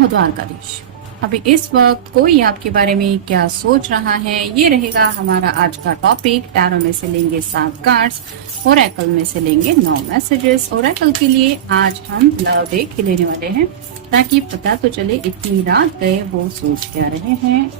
हूँ द्वारकाधीश। अभी इस वक्त कोई आपके बारे में क्या सोच रहा है, ये रहेगा हमारा आज का टॉपिक। टैरो में से लेंगे 7 कार्ड्स, ओरेकल में से लेंगे 9 मैसेजेस। ओरेकल के लिए आज हम लव डेक ही लेने वाले हैं, ताकि पता तो चले इतनी रात गए वो सोच क्या रहे हैं।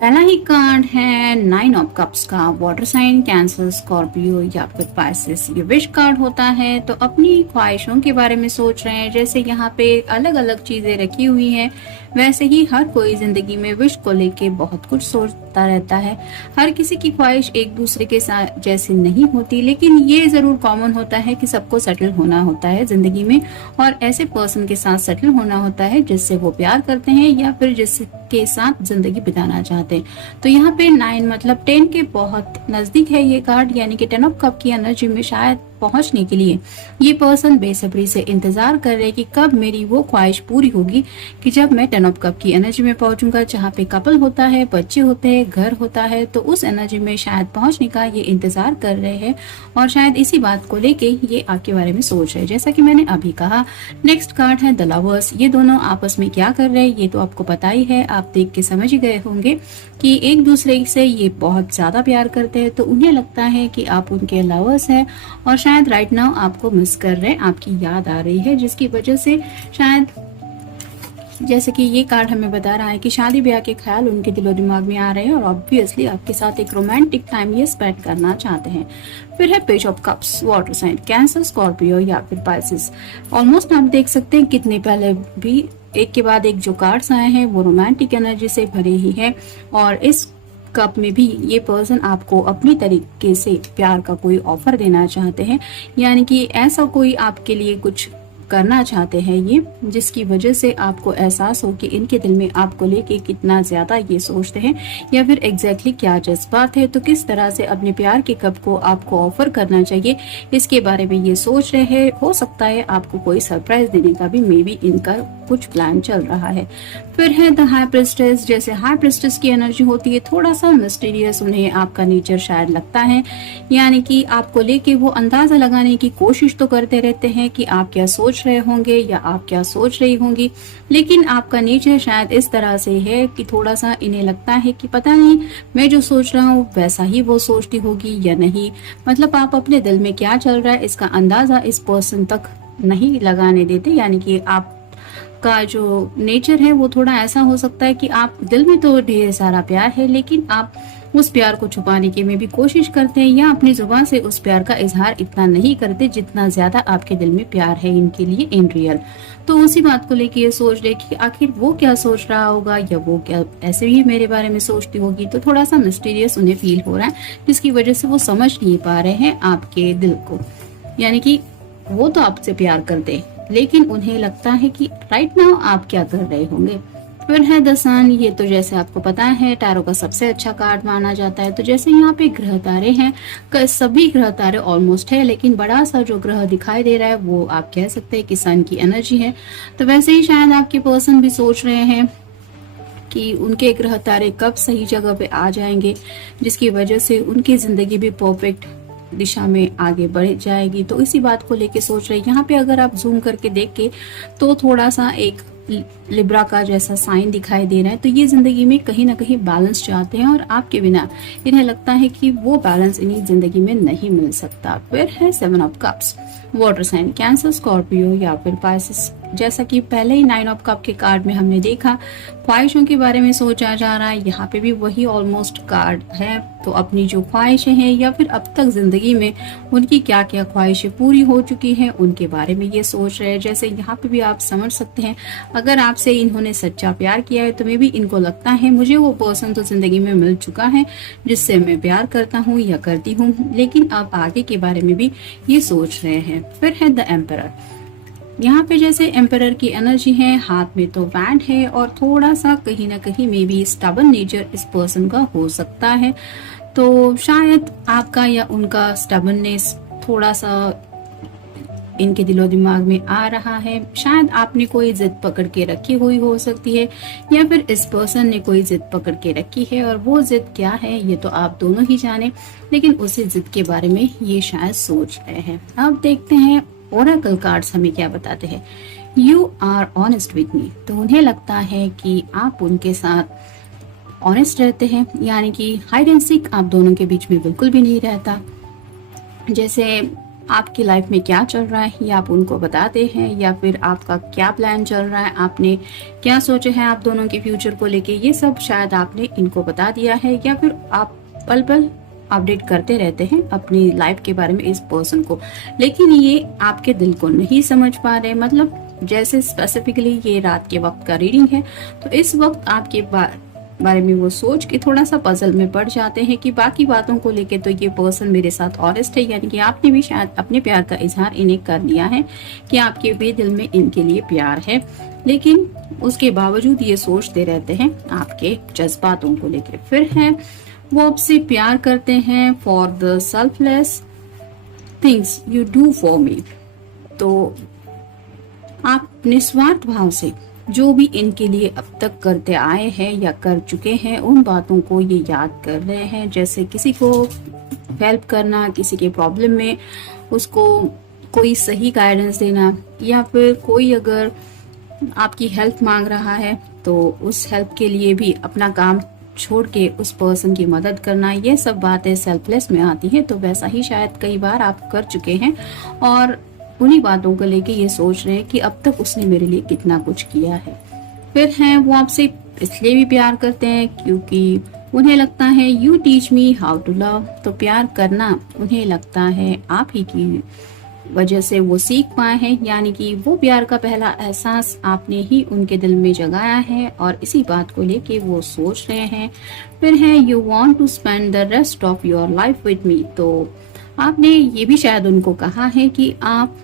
पहला ही कार्ड है 9 ऑफ कप्स का, वाटर साइन, कैंसर, स्कॉर्पियो या फिर पाइसेस। ये विश कार्ड होता है, तो अपनी ख्वाहिशों के बारे में सोच रहे हैं। जैसे यहाँ पे अलग अलग चीजें रखी हुई हैं, वैसे ही हर कोई जिंदगी में विश को लेके बहुत कुछ सोचता रहता है। हर किसी की ख्वाहिश एक दूसरे के साथ जैसी नहीं होती, लेकिन ये जरूर कॉमन होता है कि सबको सेटल होना होता है जिंदगी में, और ऐसे पर्सन के साथ सेटल होना होता है जिससे वो प्यार करते हैं या फिर जिसके साथ जिंदगी बिताना चाहते हैं। तो यहाँ पे 9 मतलब 10 के बहुत नजदीक है ये कार्ड, यानी कि 10 ऑफ कप की एनर्जी में शायद पहुंचने के लिए ये पर्सन बेसब्री से इंतजार कर रहे हैं कि कब मेरी वो ख्वाहिश पूरी होगी कि जब मैं 10 ऑफ कप की एनर्जी में पहुंचूंगा, जहाँ पे कपल होता है, बच्चे होते हैं, घर होता है। तो उस एनर्जी में शायद पहुंचने का ये इंतजार कर रहे हैं, और शायद इसी बात को लेके ये आपके बारे में सोच रहे हैं। जैसा कि मैंने अभी कहा, नेक्स्ट कार्ड है द लवर्स। ये दोनों आपस में क्या कर रहे हैं ये तो आपको पता ही है, आप देख के समझ ही गए होंगे कि एक दूसरे से ये बहुत ज्यादा प्यार करते हैं। तो उन्हें लगता है कि आप उनके लवर्स हैं, और शायद राइट नाउ आपको मिस कर रहे हैं, आपकी याद आ रही है, जिसकी वजह से शायद, जैसे कि ये कार्ड हमें बता रहा है कि शादी ब्याह के ख्याल उनके दिलो दिमाग में आ रहे हैं, और ऑब्वियसली आपके साथ एक रोमांटिक टाइम ये स्पेंड करना चाहते हैं। फिर है page of cups, water sign, cancer, Scorpio या फिर पाइसेस। ऑलमोस्ट आप देख सकते हैं कितने पहले भी एक के बाद एक जो कार्ड्स आए हैं वो रोमांटिक एनर्जी से भरे ही है, और इस कप में भी ये पर्सन आपको अपनी तरीके से प्यार का कोई ऑफर देना चाहते हैं, यानी कि ऐसा कोई आपके लिए कुछ करना चाहते हैं ये, जिसकी वजह से आपको एहसास हो कि इनके दिल में आपको लेके कितना ज्यादा ये सोचते हैं, या फिर एग्जैक्टली क्या जज्बात है। तो किस तरह से अपने प्यार के कप को आपको ऑफर करना चाहिए, इसके बारे में ये सोच रहे हैं। हो सकता है आपको कोई सरप्राइज देने का भी मे बी इनका कुछ प्लान चल रहा है। फिर है द हाई प्रिस्टेस। जैसे हाई प्रिस्टेस की एनर्जी होती है, थोड़ा सा मिस्टीरियस उन्हें आपका नेचर शायद लगता है, यानी कि आपको लेके वो अंदाजा लगाने की कोशिश तो करते रहते हैं कि आप क्या सोच रहे होंगे या आप क्या सोच रही होंगी, लेकिन आपका नेचर शायद इस तरह से है कि थोड़ा सा इन्हें लगता है कि पता नहीं मैं जो सोच रहा हूँ वैसा ही वो सोचती होगी या नहीं। मतलब आप अपने दिल में क्या चल रहा है इसका अंदाजा इस पर्सन तक नहीं लगाने देते, यानी कि आप का जो नेचर है वो थोड़ा ऐसा हो सकता है कि आप दिल में तो ढेर सारा प्यार है, लेकिन आप उस प्यार को छुपाने की में भी कोशिश करते हैं, या अपनी जुबान से उस प्यार का इजहार इतना नहीं करते जितना ज्यादा आपके दिल में प्यार है इनके लिए इन रियल। तो उसी बात को लेके ये सोच रहे कि आखिर वो क्या सोच रहा होगा, या वो क्या ऐसे ही मेरे बारे में सोचती होगी। तो थोड़ा सा मिस्टीरियस उन्हें फील हो रहा है, जिसकी वजह से वो समझ नहीं पा रहे हैं आपके दिल को, यानी कि वो तो आपसे प्यार करते, लेकिन उन्हें लगता है कि राइट नाउ आप क्या कर रहे होंगे। फिर है द सन। ये तो जैसे आपको पता है टैरो का सबसे अच्छा कार्ड माना जाता है। तो जैसे यहाँ पे ग्रह तारे हैं, सभी ग्रह तारे ऑलमोस्ट है, लेकिन बड़ा सा जो ग्रह दिखाई दे रहा है वो आप कह सकते हैं कि सन की एनर्जी है। तो वैसे ही शायद आपके पर्सन भी सोच रहे हैं कि उनके ग्रह तारे कब सही जगह पे आ जाएंगे, जिसकी वजह से उनकी जिंदगी भी परफेक्ट दिशा में आगे बढ़ जाएगी। तो इसी बात को लेके सोच रहे हैं। यहाँ पे अगर आप जूम करके देखे तो थोड़ा सा एक लिब्रा का जैसा साइन दिखाई दे रहा है। तो ये जिंदगी में कहीं ना कहीं बैलेंस चाहते हैं और आपके बिना इन्हें लगता है कि वो बैलेंस इन्हीं जिंदगी में नहीं मिल सकता। फिर है 7 of cups, water sign, cancer, Scorpio या फिर पाइसेस। जैसा कि पहले ही 9 ऑफ कप के कार्ड में हमने देखा, ख्वाहिशों के बारे में सोचा जा रहा है। यहाँ पे भी वही ऑलमोस्ट कार्ड है। तो अपनी जो ख्वाहिशें हैं या फिर अब तक जिंदगी में उनकी क्या क्या ख्वाहिशें पूरी हो चुकी हैं उनके बारे में ये सोच रहे हैं। जैसे यहाँ पे भी आप समझ सकते हैं, अगर आपसे इन्होंने सच्चा प्यार किया है तो मे भी इनको लगता है मुझे वो पर्सन तो जिंदगी में मिल चुका है जिससे मैं प्यार करता हूँ या करती हूँ, लेकिन अब आगे के बारे में भी ये सोच रहे हैं। फिर है द एम्परर। यहाँ पे जैसे एम्परर की एनर्जी है, हाथ में तो वैंड है और थोड़ा सा कहीं ना कहीं मे बी स्टबन नेचर इस पर्सन का हो सकता है। तो शायद आपका या उनका स्टबननेस थोड़ा सा इनके दिलो दिमाग में आ रहा है। शायद आपने कोई जिद पकड़ के रखी हुई हो सकती है या फिर इस पर्सन ने कोई जिद पकड़ के रखी है, और वो जिद क्या है ये तो आप दोनों ही जाने, लेकिन उसी जिद के बारे में ये शायद सोच रहे हैं। अब देखते हैं ओरेकल कार्ड्स हमें क्या बताते हैं। You are honest with me. तो उन्हें लगता है कि आप उनके साथ ऑनेस्ट रहते हैं, यानी कि हाइड एंड सीक आप दोनों के बीच में बिल्कुल भी नहीं रहता। जैसे आपकी लाइफ में क्या चल रहा है ये आप उनको बताते हैं, या फिर आपका क्या प्लान चल रहा है, आपने क्या सोचे हैं आप दोनों के फ्यूचर को लेके, ये सब शायद आपने इनको बता दिया है, या फिर आप पल पल अपडेट करते रहते हैं अपनी लाइफ के बारे में इस पर्सन को, लेकिन ये आपके दिल को नहीं समझ पा रहे। मतलब जैसे स्पेसिफिकली ये रात के वक्त का रीडिंग है, तो इस वक्त आपके बारे में वो सोच के थोड़ा सा पजल में पड़ जाते हैं कि बाकी बातों को लेके तो ये पर्सन मेरे साथ ऑनेस्ट है, यानी कि आपने भी शायद अपने प्यार का इजहार इन्हें कर दिया है कि आपके भी दिल में इनके लिए प्यार है, लेकिन उसके बावजूद ये सोचते रहते हैं आपके जज्बातों को लेके। फिर है वो आपसे प्यार करते हैं for the selfless things you do for me. तो आप निस्वार्थ भाव से जो भी इनके लिए अब तक करते आए हैं या कर चुके हैं उन बातों को ये याद कर रहे हैं। जैसे किसी को हेल्प करना, किसी के प्रॉब्लम में उसको कोई सही गाइडेंस देना, या फिर कोई अगर आपकी हेल्प मांग रहा है तो उस हेल्प के लिए भी अपना काम छोड़ के उस पर्सन की मदद करना, ये सब बातें सेल्फलेस में आती है। तो वैसा ही शायद कई बार आप कर चुके हैं और उन्हीं बातों को लेके ये सोच रहे हैं कि अब तक उसने मेरे लिए कितना कुछ किया है। फिर है वो आपसे इसलिए भी प्यार करते हैं क्योंकि उन्हें लगता है you teach me how to love. तो प्यार करना उन्हें लगता है आप ही की वजह से वो सीख पाए हैं, यानी कि वो प्यार का पहला एहसास आपने ही उनके दिल में जगाया है और इसी बात को लेके वो सोच रहे हैं। फिर है you want to spend the rest of your life with me. तो आपने ये भी शायद उनको कहा है कि आप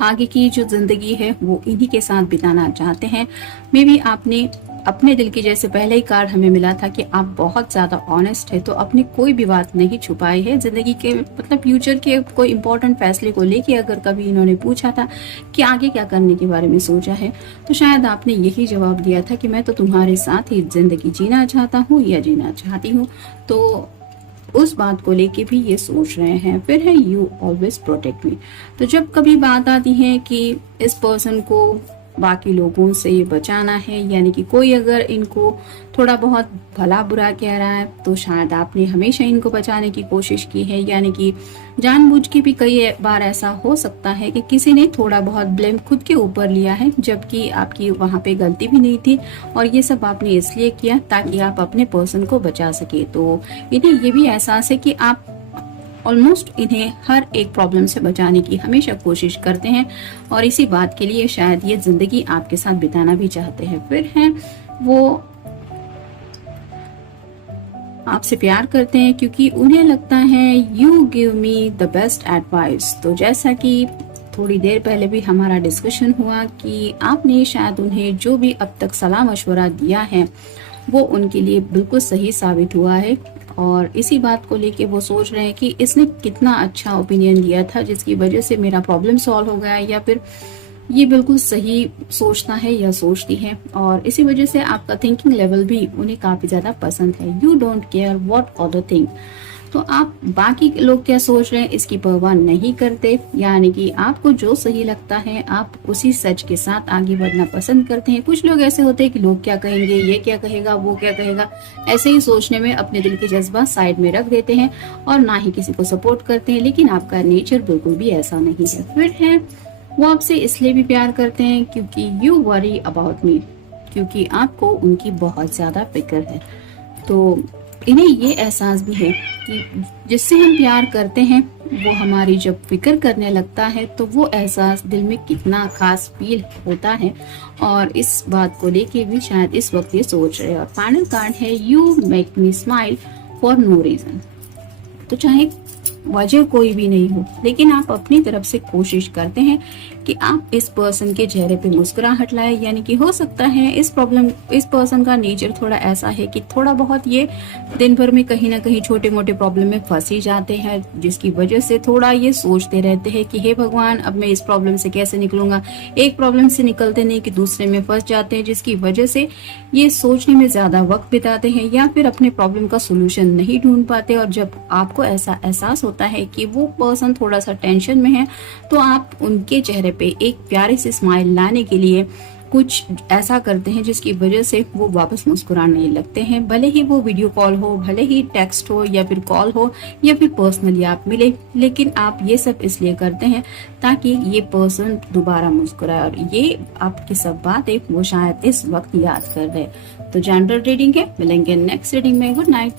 आगे की जो जिंदगी है वो इन्हीं के साथ बिताना चाहते हैं। मे बी आपने अपने दिल की, जैसे पहले ही कार्ड हमें मिला था कि आप बहुत ज्यादा ऑनेस्ट है, तो अपनी कोई भी बात नहीं छुपाई है। जिंदगी के मतलब फ्यूचर के कोई इंपॉर्टेंट फैसले को लेके अगर कभी इन्होंने पूछा था कि आगे क्या करने के बारे में सोचा है, तो शायद आपने यही जवाब दिया था कि मैं तो तुम्हारे साथ ही जिंदगी जीना चाहता हूँ या जीना चाहती हूँ। तो उस बात को लेके भी ये सोच रहे हैं। फिर है यू ऑलवेज प्रोटेक्ट मी। तो जब कभी बात आती है कि इस पर्सन को बाकी लोगों से बचाना है, यानी कि कोई अगर इनको थोड़ा बहुत भला बुरा कह रहा है तो शायद आपने हमेशा इनको बचाने की कोशिश की है, यानी कि जानबूझ के भी कई बार ऐसा हो सकता है कि किसी ने थोड़ा बहुत ब्लेम खुद के ऊपर लिया है जबकि आपकी वहां पे गलती भी नहीं थी, और ये सब आपने इसलिए किया ताकि आप अपने पर्सन को बचा सके। तो इन्हें ये भी एहसास है कि आप ऑलमोस्ट इन्हें हर एक प्रॉब्लम से बचाने की हमेशा कोशिश करते हैं और इसी बात के लिए शायद ये जिंदगी आपके साथ बिताना भी चाहते हैं। फिर है वो आपसे प्यार करते हैं क्योंकि उन्हें लगता है you give me the best advice. तो जैसा कि थोड़ी देर पहले भी हमारा डिस्कशन हुआ कि आपने शायद उन्हें जो भी अब तक सलाह मशवरा दिया है वो उनके लिए बिल्कुल सही साबित हुआ है, और इसी बात को लेके वो सोच रहे हैं कि इसने कितना अच्छा ओपिनियन दिया था जिसकी वजह से मेरा प्रॉब्लम सॉल्व हो गया, या फिर ये बिल्कुल सही सोचता है या सोचती है, और इसी वजह से आपका थिंकिंग लेवल भी उन्हें काफी ज्यादा पसंद है। You don't care what other think. तो आप बाकी लोग क्या सोच रहे हैं इसकी परवाह नहीं करते, यानी कि आपको जो सही लगता है आप उसी सच के साथ आगे बढ़ना पसंद करते हैं। कुछ लोग ऐसे होते हैं कि लोग क्या कहेंगे, ये क्या कहेगा, वो क्या कहेगा, ऐसे ही सोचने में अपने दिल के जज्बा साइड में रख देते हैं और ना ही किसी को सपोर्ट करते हैं। लेकिन आपका नेचर बिल्कुल भी ऐसा नहीं है। फिर है वो आपसे इसलिए भी प्यार करते हैं क्योंकि यू वरी अबाउट मी, क्योंकि आपको उनकी बहुत ज्यादा फिक्र है। तो इन्हें ये एहसास भी है कि जिससे हम प्यार करते हैं वो हमारी जब फिक्र करने लगता है तो वो एहसास दिल में कितना खास फील होता है, और इस बात को लेके भी शायद इस वक्त ये सोच रहे हैं। और फाइनल कार्ड है you make me smile for no reason. तो चाहे वजह कोई भी नहीं हो, लेकिन आप अपनी तरफ से कोशिश करते हैं कि आप इस पर्सन के चेहरे पे मुस्कुराहट लाए। यानी कि हो सकता है इस पर्सन का नेचर थोड़ा ऐसा है कि थोड़ा बहुत ये दिन भर में कहीं ना कहीं छोटे मोटे प्रॉब्लम में फंस ही जाते हैं, जिसकी वजह से थोड़ा ये सोचते रहते हैं कि हे भगवान अब मैं इस प्रॉब्लम से कैसे निकलूंगा। एक प्रॉब्लम से निकलते नहीं कि दूसरे में फंस जाते हैं, जिसकी वजह से ये सोचने में ज्यादा वक्त बिताते हैं या फिर अपने प्रॉब्लम का सोल्यूशन नहीं ढूंढ पाते। और जब आपको ऐसा एहसास होता है कि वो पर्सन थोड़ा सा टेंशन में है तो आप उनके चेहरे पे एक प्यारी सी स्माइल लाने के लिए कुछ ऐसा करते हैं जिसकी वजह से वो वापस मुस्कुराने लगते हैं। भले ही वो वीडियो कॉल हो, भले ही टेक्स्ट हो या फिर कॉल हो या फिर पर्सनली आप मिले, लेकिन आप ये सब इसलिए करते हैं ताकि ये पर्सन दोबारा मुस्कुराए। और ये आपकी सब बातें वो शायद इस वक्त याद कर रहे। तो जनरल रीडिंग है, मिलेंगे नेक्स्ट रीडिंग में। Good night.